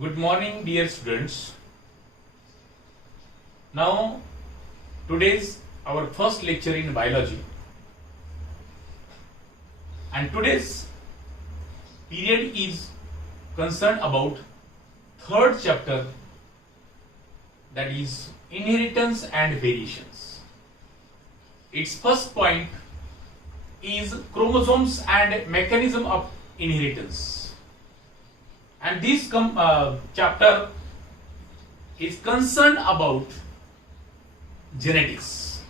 Good morning, dear students. Now, today's our first lecture in biology, and today's period is concerned about third chapter, that is inheritance and variations. Its first point is chromosomes and mechanism of inheritance. And this chapter is concerned about genetics.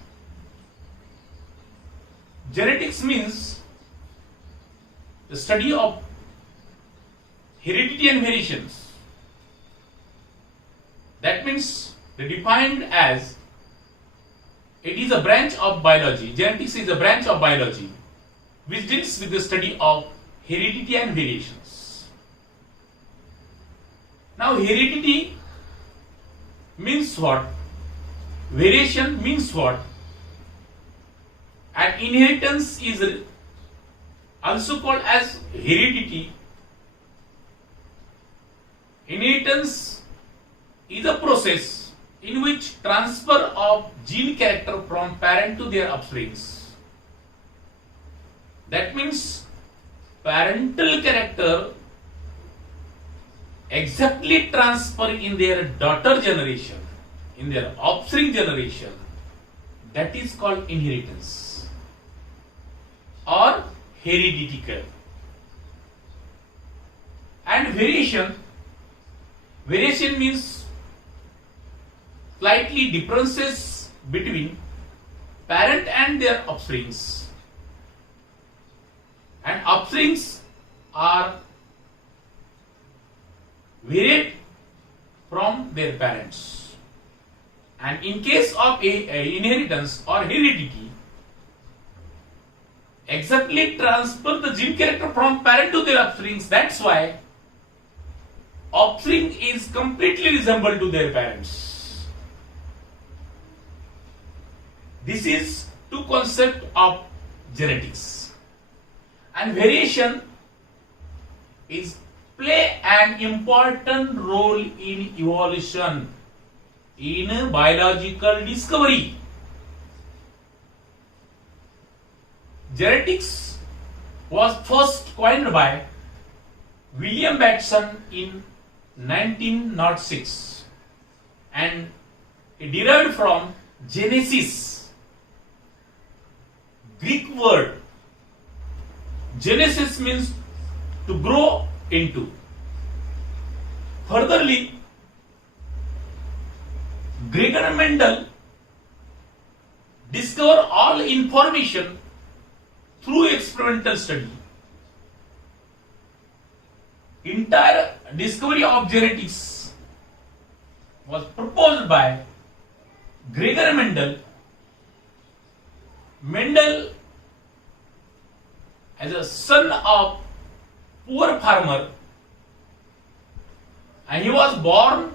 Genetics means the study of heredity and variations. That means they defined as it is a branch of biology. Genetics is a branch of biology which deals with the study of heredity and variations. Now, heredity means what? Variation means what? And inheritance is also called as heredity. Inheritance is a process in which transfer of gene character from parent to their offsprings. That means parental character exactly transfer in their daughter generation, in their offspring generation. That is called inheritance or heredity. And variation means slightly differences between parent and their offsprings. And offsprings are varied from their parents. And in case of a inheritance or heredity, exactly transfer the gene character from parent to their offsprings. That's why offspring is completely resembled to their parents. This is two concept of genetics. And variation is play an important role in evolution, in biological discovery. Genetics was first coined by William Bateson in 1906 and it derived from Genesis, Greek word. Genesis means to grow into. Furtherly, Gregor Mendel discovered all information through experimental study. Entire discovery of genetics was proposed by Gregor Mendel. Mendel, as a son of poor farmer, and he was born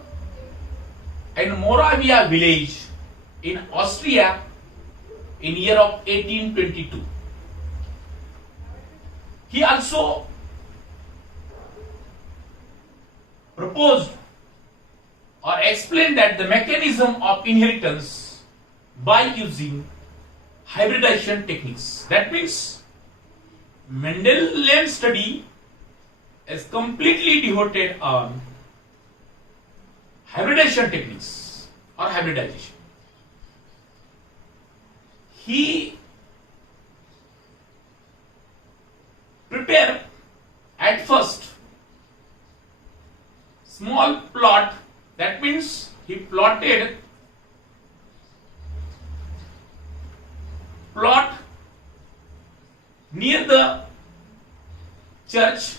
in Moravia village in Austria in year of 1822. He also proposed or explained that the mechanism of inheritance by using hybridization techniques. That means Mendelian study is completely devoted on hybridization techniques or hybridization. He prepared at first small plot. That means he plotted plot near the church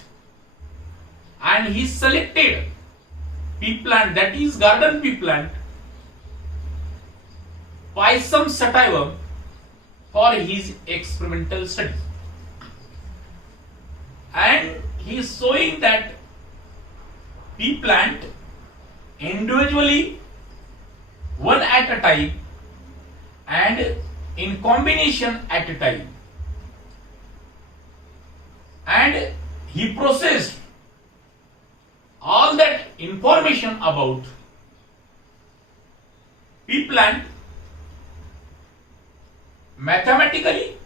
and he selected pea plant, that is garden pea plant, Pisum sativum, for his experimental study. And he is showing that pea plant individually, one at a time, and in combination at a time. And he processed all that information information about pea plant mathematically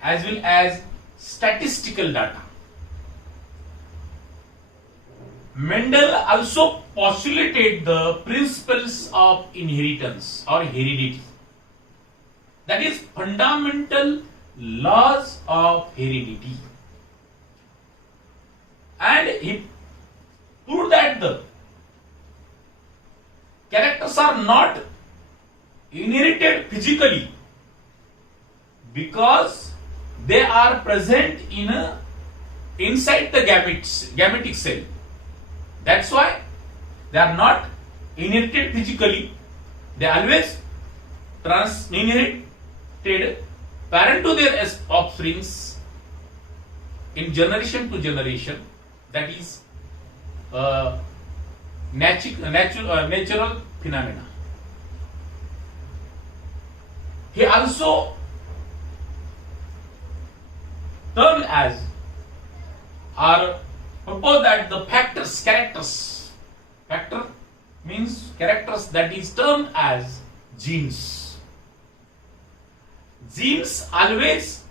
as well as statistical data. Mendel also postulated the principles of inheritance or heredity, that is fundamental laws of heredity, and he proved that the characters are not inherited physically because they are present inside the gametic cell. That's why they are not inherited physically. They always inherited parent to their offsprings in generation to generation. That is natural phenomena. He also termed as or proposed that the factor means characters, that is termed as genes. Genes always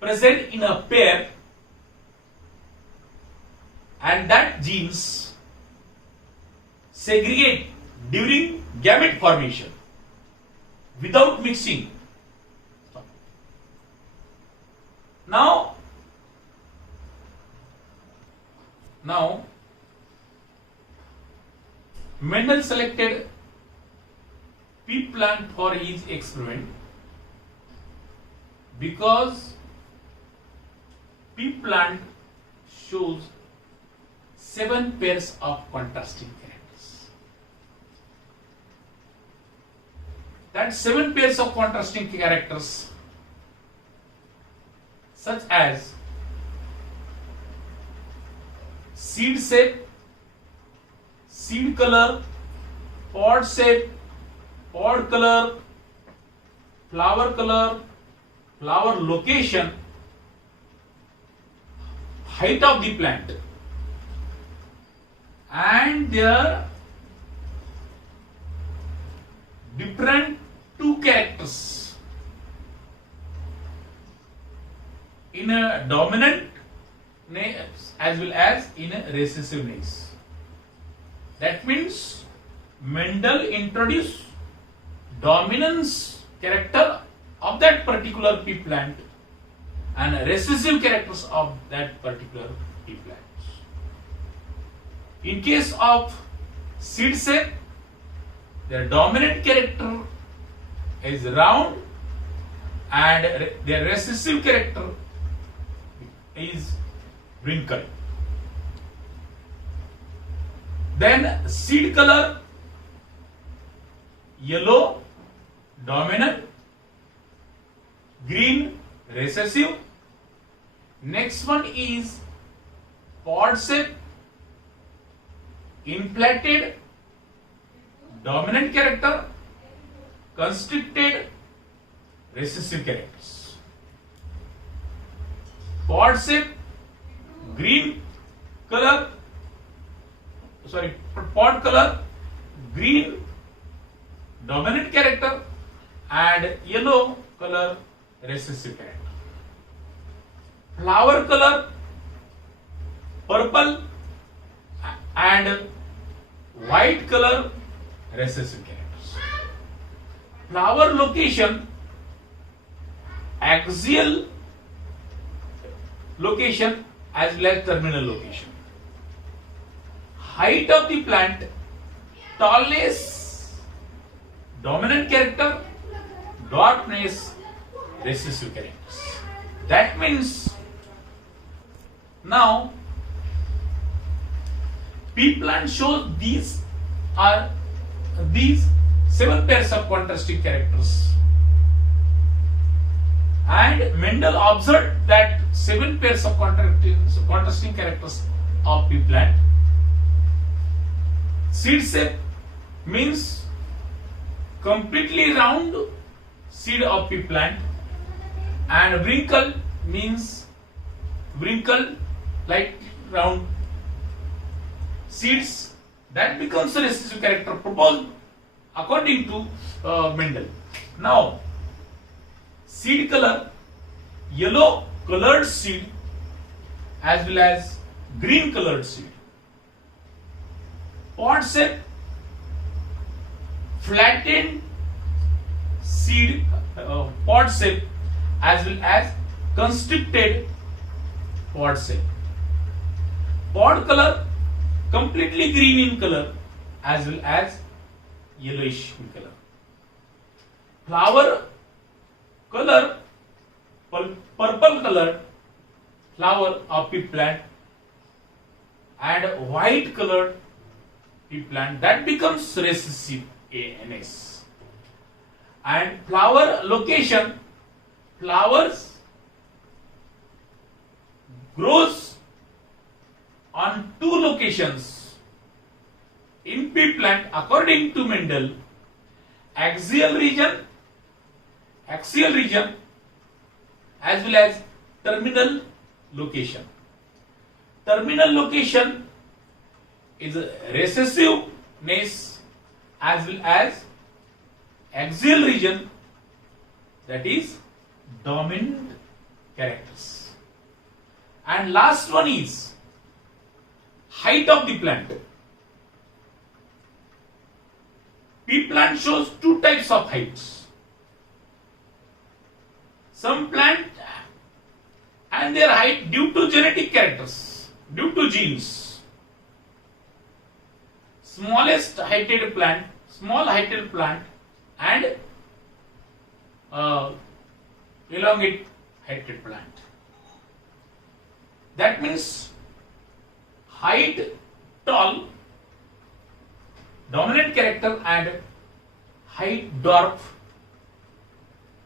present in a pair, and that genes segregate during gamete formation without mixing. Now Mendel selected pea plant for his experiment because pea plant shows 7 pairs of contrasting characters. That 7 pairs of contrasting characters, such as seed shape, seed color, pod shape, pod color, flower location, height of the plant, and their different 2 characters in a dominant as well as in a recessiveness. That means Mendel introduced dominance character of that particular pea plant and recessive characters of that particular pea plant. In case of seed shape, their dominant character is round and their recessive character is wrinkled. Then seed color, yellow dominant, green recessive. Next one is pod shape, inflated dominant character, constricted recessive characters. Pod shape, green color, pod color, green dominant character and yellow color recessive character. Flower color, purple and white color recessive characters. Flower location, axial location as well as terminal location. Height of the plant, tallness dominant character, dwarfness recessive characters. That means now pea plant shows these 7 pairs of contrasting characters, and Mendel observed that 7 pairs of contrasting characters of pea plant. Seed shape means completely round seed of pea plant, and wrinkle means wrinkle like round seeds, that becomes a recessive character proposed according to Mendel. Now, seed color, yellow colored seed as well as green colored seed. Pod shape, flattened seed pod shape as well as constricted pod shape. Pod color completely green in color as well as yellowish in color. Flower color, purple colored flower of pea plant and white colored pea plant, that becomes recessive ANS. And flower location, flowers grows on two locations in pea plant according to Mendel: axial region as well as terminal location. Terminal location is recessiveness as well as axial region, that is dominant characters. And last one is height of the plant. Pea plant shows two types of heights. Some plant and their height due to genetic characters, due to genes. Small heighted plant and elongate heighted plant. That means height tall, dominant character, and height dwarf,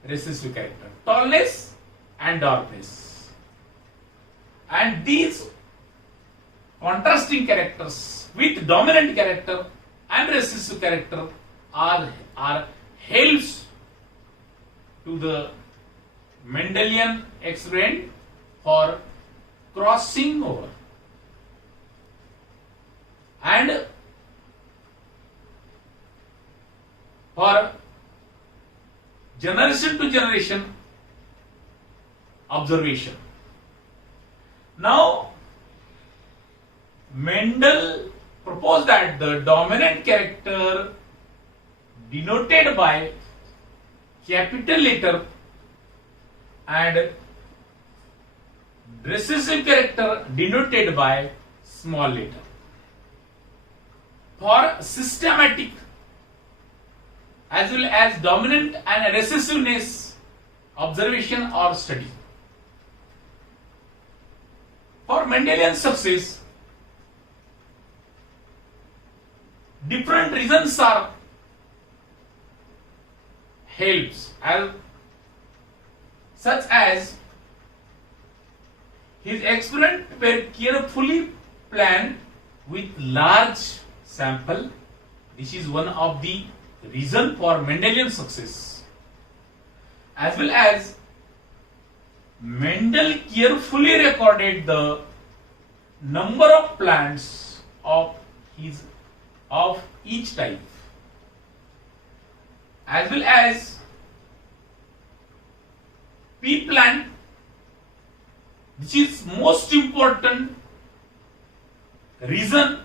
recessive character. Tallness and dwarfness. And these contrasting characters with dominant character and recessive character are helps to the Mendelian experiment for crossing over and for generation to generation observation. Now, Mendel proposed that the dominant character denoted by capital letter and recessive character denoted by small letter. For systematic as well as dominant and recessiveness observation or study. For Mendelian success, different reasons are helps, such as his experiment were carefully planned with large sample. This is one of the reason for Mendelian success, as well as Mendel carefully recorded the number of plants of each type, as well as pea plant, which is most important reason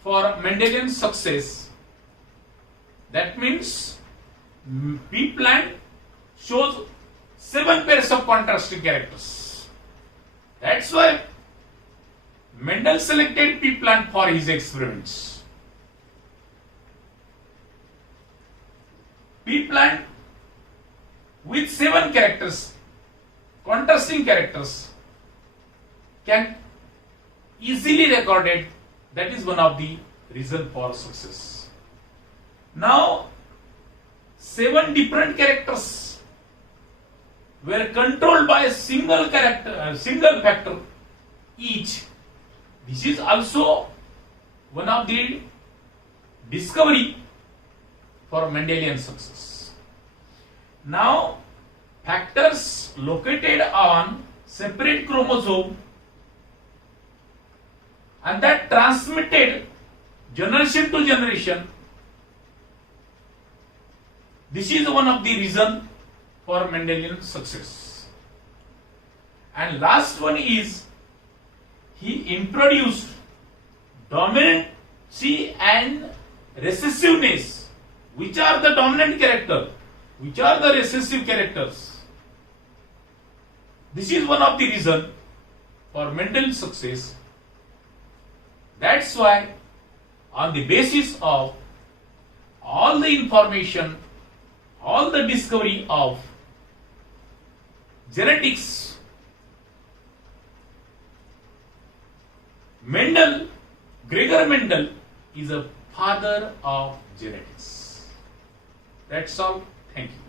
for Mendelian success. That means pea plant shows 7 pairs of contrasting characters. That's why Mendel selected pea plant for his experiments. Pea plant with 7 characters, contrasting characters, can easily recorded. That is one of the reason for success. Now, 7 different characters were controlled by a single factor each. This is also one of the discovery for Mendelian success. Now, factors located on separate chromosome and that transmitted generation to generation. This is one of the reason for Mendelian success. And last one is he introduced dominancy and recessiveness. Which are the dominant character? Which are the recessive characters? This is one of the reason for Mendelian success. That's why on the basis of all the information, all the discovery of genetics, Gregor Mendel is a father of genetics. That's all. Thank you.